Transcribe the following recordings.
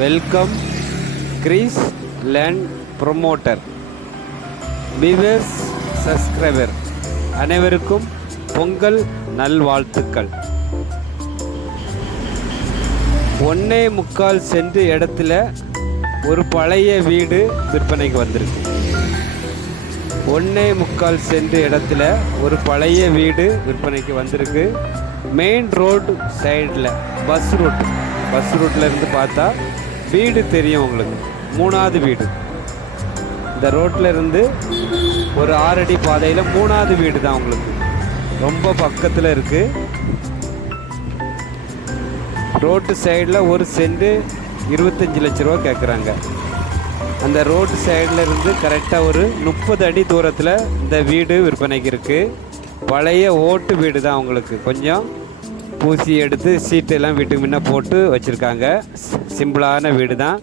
Welcome Greece land promoter viewers subscriber அனைவருக்கும் பொங்கல் நல்வாழ்த்துக்கள். ஒன்னே முக்கால் சென்று இடத்துல ஒரு பழைய வீடு விற்பனைக்கு வந்திருக்கு. ஒன்னே முக்கால் சென்று இடத்துல ஒரு பழைய வீடு விற்பனைக்கு வந்திருக்கு. மெயின் ரோடு சைடில் பஸ் ரூட் பஸ் ரூட்டில் இருந்து பார்த்தா வீடு தெரியும் உங்களுக்கு. மூணாவது வீடு. இந்த ரோட்டில் இருந்து ஒரு ஆறடி பாதையில் மூணாவது வீடு தான் உங்களுக்கு. ரொம்ப பக்கத்தில் இருக்குது ரோட்டு சைடில் ஒரு சென்ட் இருபத்தஞ்சி லட்ச ரூபா கேட்குறாங்க அந்த ரோட்டு சைடில் இருந்து கரெக்டாக ஒரு முப்பது அடி தூரத்தில் இந்த வீடு விற்பனைக்கு இருக்குது பழைய ஓட்டு வீடு தான் உங்களுக்கு. கொஞ்சம் பூசி எடுத்து சீட்டெல்லாம் வீட்டுக்கு முன்னே போட்டு வச்சுருக்காங்க. சிம்பிளான வீடு தான்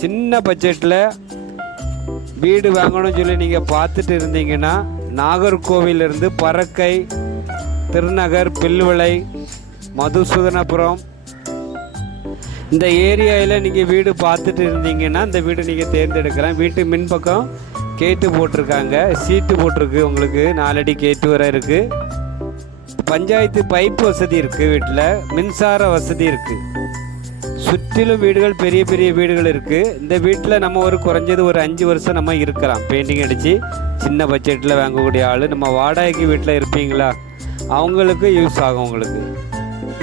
சின்ன பட்ஜெட்டில் வீடு வாங்கணும்னு சொல்லி நீங்கள் பார்த்துட்டு இருந்தீங்கன்னா நாகர்கோவிலிருந்து பறக்கை திருநகர் பில்விளை மதுசூதனபுரம் இந்த ஏரியாவில் நீங்கள் வீடு பார்த்துட்டு இருந்தீங்கன்னா இந்த வீடு நீங்கள் தேர்ந்தெடுக்கலாம். வீட்டு மின்பக்கம் கேட்டு போட்டிருக்காங்க. சீட்டு போட்டிருக்கு உங்களுக்கு. நாலடி கேட்டு வர இருக்குது பஞ்சாயத்து பைப் வசதி இருக்குது வீட்டில் மின்சார வசதி இருக்குது சுற்றிலும் வீடுகள் பெரிய பெரிய வீடுகள் இருக்குது இந்த வீட்டில் நம்ம ஒரு குறைஞ்சது ஒரு அஞ்சு வருஷம் நம்ம இருக்கலாம். பெயிண்டிங் அடித்து சின்ன பட்ஜெட்டில் வாங்கக்கூடிய ஆள். நம்ம வாடகைக்கு வீட்டில் இருப்பீங்களா? அவங்களுக்கு யூஸ் ஆகும் உங்களுக்கு.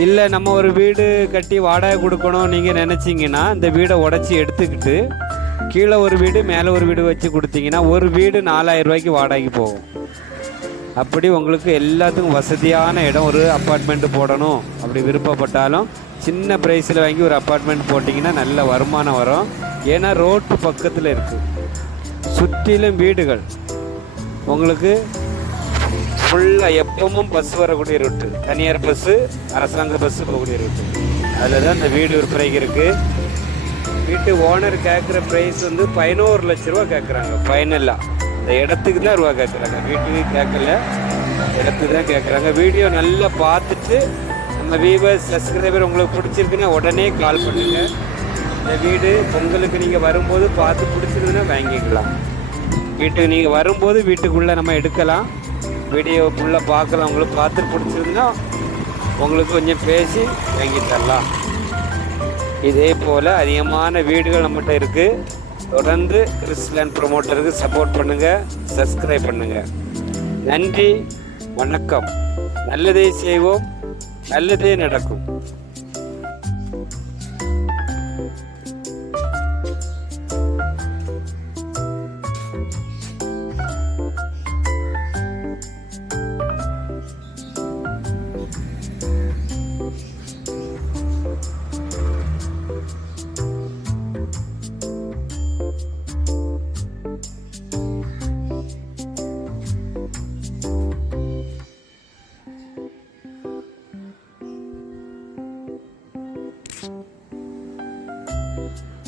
இல்லை நம்ம ஒரு வீடு கட்டி வாடகை கொடுக்கணும் நீங்கள் நினச்சிங்கன்னா இந்த வீடை உடச்சி எடுத்துக்கிட்டு கீழே ஒரு வீடு மேலே ஒரு வீடு வச்சு கொடுத்தீங்கன்னா ஒரு வீடு நாலாயிரம் ரூபாய்க்கு வாடகைக்கு போகும். அப்படி உங்களுக்கு எல்லாத்துக்கும் வசதியான இடம் ஒரு அப்பார்ட்மெண்ட்டு போடணும் அப்படி விருப்பப்பட்டாலும் சின்ன ப்ரைஸில் வாங்கி ஒரு அப்பார்ட்மெண்ட் போட்டிங்கன்னா நல்ல வருமானம் வரும். ஏன்னா ரோட்டு பக்கத்தில் இருக்குது சுற்றிலும் வீடுகள். உங்களுக்கு ஃபுல்லாக எப்பவும் பஸ் வரக்கூடிய ரூட்டு தனியார் பஸ்ஸு அரசாங்க பஸ்ஸு போகக்கூடிய ரூட்டு அதில் தான் இந்த வீடு விற்பனைக்கு இருக்குது வீட்டு ஓனர் கேட்குற ப்ரைஸ் வந்து பதினோரு லட்ச ரூபா கேட்குறாங்க ஃபைனலாக இந்த இடத்துக்கு தான் ரூபா கேட்குறாங்க வீட்டுக்கு கேட்கல இடத்துக்கு தான் கேட்குறாங்க வீடியோ நல்லா பார்த்துட்டு நம்ம வீவர்ஸ் சப்ஸ்கிரைபர் உங்களுக்கு பிடிச்சிருக்குன்னா உடனே கால் பண்ணுங்கள் இந்த வீடு பொங்கலுக்கு நீங்கள் வரும்போது பார்த்து பிடிச்சிருக்குன்னா வாங்கிக்கலாம். வீட்டுக்கு நீங்கள் வரும்போது வீட்டுக்குள்ளே நம்ம எடுக்கலாம். வீடியோ பார்க்கலாம். உங்களுக்கு பார்த்து பிடிச்சிருந்தா உங்களுக்கு கொஞ்சம் பேசி வாங்கி தரலாம். இதே போல் அதிகமான வீடுகள் நம்மகிட்ட இருக்குது தொடர்ந்து கிறிஸ்லன் ப்ரொமோட்டருக்கு சப்போர்ட் பண்ணுங்கள் சப்ஸ்கிரைப் பண்ணுங்கள் நன்றி வணக்கம். நல்லதே செய்வோம் நல்லதே நடக்கும். Bye.